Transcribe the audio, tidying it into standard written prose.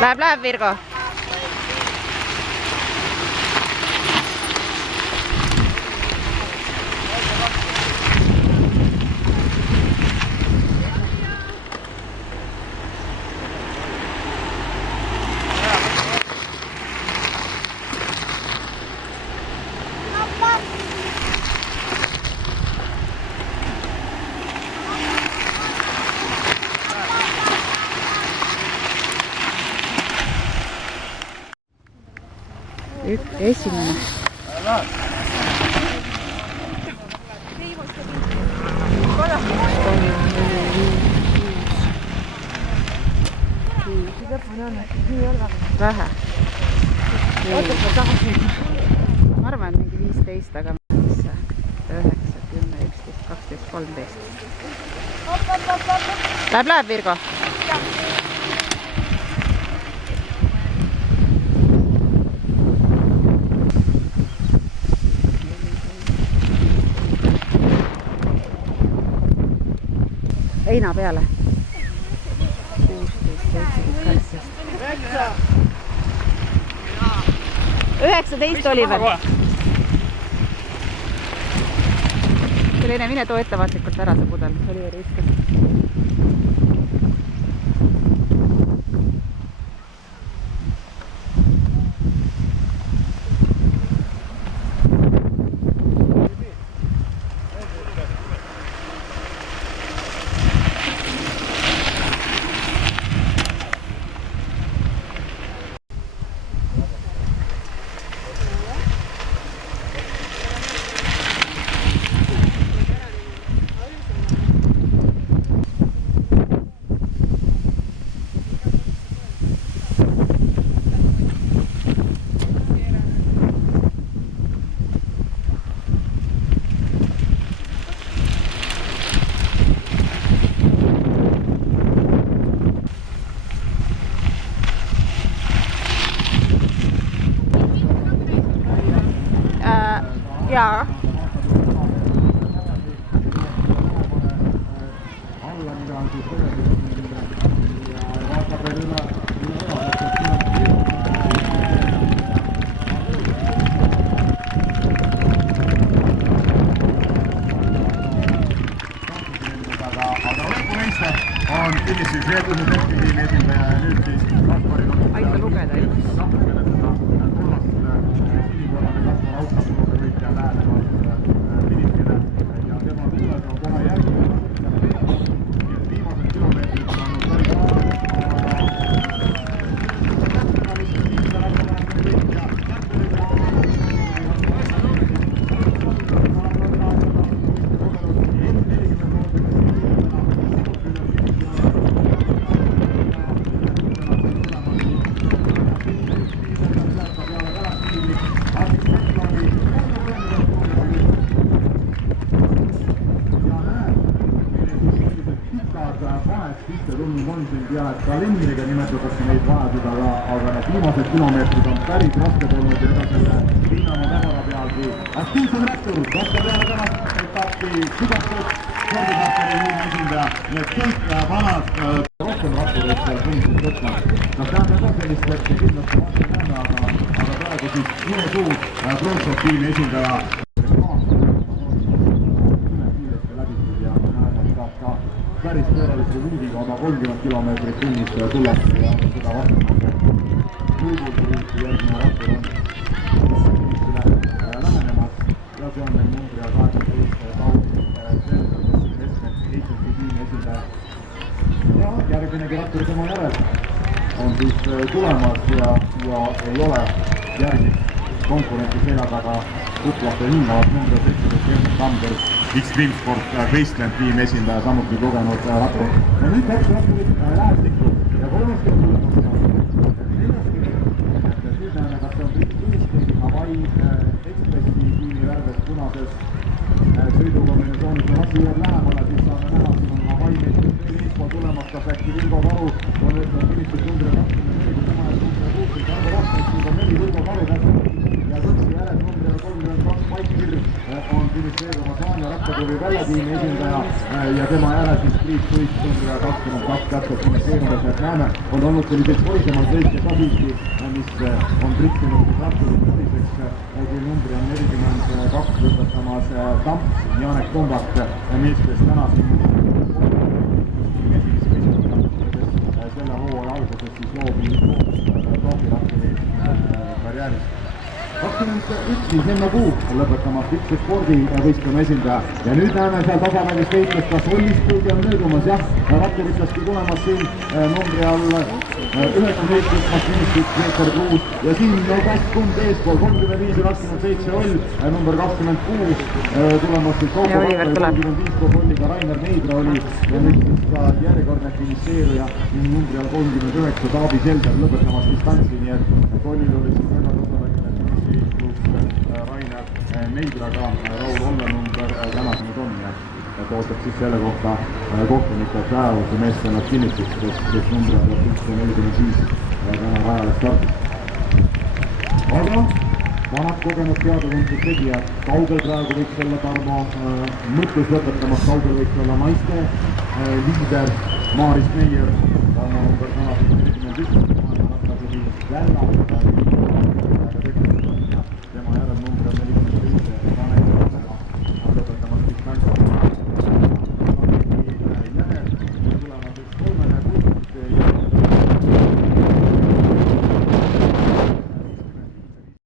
Läheb, Virgo. Esimene. Vähe. Ma arvan, mingi 15, aga 9, 10, 11, 12, 13. Läheb, Virgo. Heina peale. 16, 17, 18. 19 oli veel. Selline, mine too ettevaatlikult ära see pudel. Oli veel viskas. Jaa. on kinnises Leedunud Eskiliini esindaja ja nüüd siis aita lugeda üks. Sinikorrale Kaspar Austapuude võitja lähenemas Filipile ja tema tulles on kohe järginud. Viimased kilomeetrid on olnud päris kalendriga nimetatakse neid vahesid, aga need viimased kilomeetrid on päris rasked olnud ja ega selle Linnamäe Tähara pealgi aktiivsed rätturid, vastu peale tänast etappi Sügatud, Sordisaateri juhi esindaja, nii et kõik vanad rohkem rattureid seal tundsid võtma. Nad tähendab ka sellist hetke kindlasti vastu näeme, aga praegu siis Suur Proosov tiimi esindaja päris pööralise viidiga oma 30 kilomeetrit tunnis tulles ja seda vastumaga Kuigul, kui järgmine rattur on lähenemas ja see on meil numbri 18 Taud Selgel, Investment Agency tiimi esindaja. Ja järgminegi rattur tema järel on siis tulemas ja ei ole järgmist konkurentsi selja taga tutvate hingavad numbri 17 Tamberg Extreme Sport Wasteland tiimi esindaja, samuti kogenud rattur. Ja nüüd kaks ratturit lähestikku ja kolmaski on tulemas ka. Nüüd näeme, kas on British Hawaii Expressi tiimi värves punases sõidukombinatsioonis. Kui ratsi juurde lähemale, siis saame näha, siin on Hawaii meistrid veel eespool tulemas, kas äkki Vilgo Karu on võtnud kinnitud numbri 24, kui tema ees numbri 16, Ando Vastmets, nüüd on 4 Vilgo Karu käes ja Kõksi järel numbri 32 Mike Kirk on finišeerumas Haanja Rakvere väljatiimi esindaja ja tema järel siis Priit Suits numbriga 22 täpselt finišeerumas, et näeme, on olnud selliseid poisemaid lõike ka siiski, mis on prikkinud ratturid tõsiseks, kui numbri on 42 lõpetamas Tamps, Janek Tombak meestest täna siin selle hooaja alguses siis loobi profirattori karjääris. 21 siis Henno Puuk lõpetamas Pükse spordivõistkonna esindaja ja nüüd näeme seal tasavälist võitlust, kas Ollist kuigi on möödumas, jah, ratturitestki tulemas siin numbri all 19 masinistid Peeter Kruus ja siin no käskund eespool 35-27 Oll, number 26 tulemas siis Kaupo Rattal 35 koos Olliga Rainer Neidra oli ja nüüd siis ka järjekordne finišeeruja numbri all 39 Taavi Selder lõpetamas distantsi, nii et Ollil oli siin väga tasaväline Rainer Neidraga Raul Olle number tänaseni on ja ootab siis selle kohta kohtunike päevuse meeskonnad kinnitust, kes numbri on 145 täna rajale stardis. Aga vanad kogenud teadutuntud tegijad, kaugel praegu võiks olla Tarmo mõttes lõpetamas, kaugel võiks olla naiste liider Maaris Meier, Tarmo number tänaseni 41, Jälla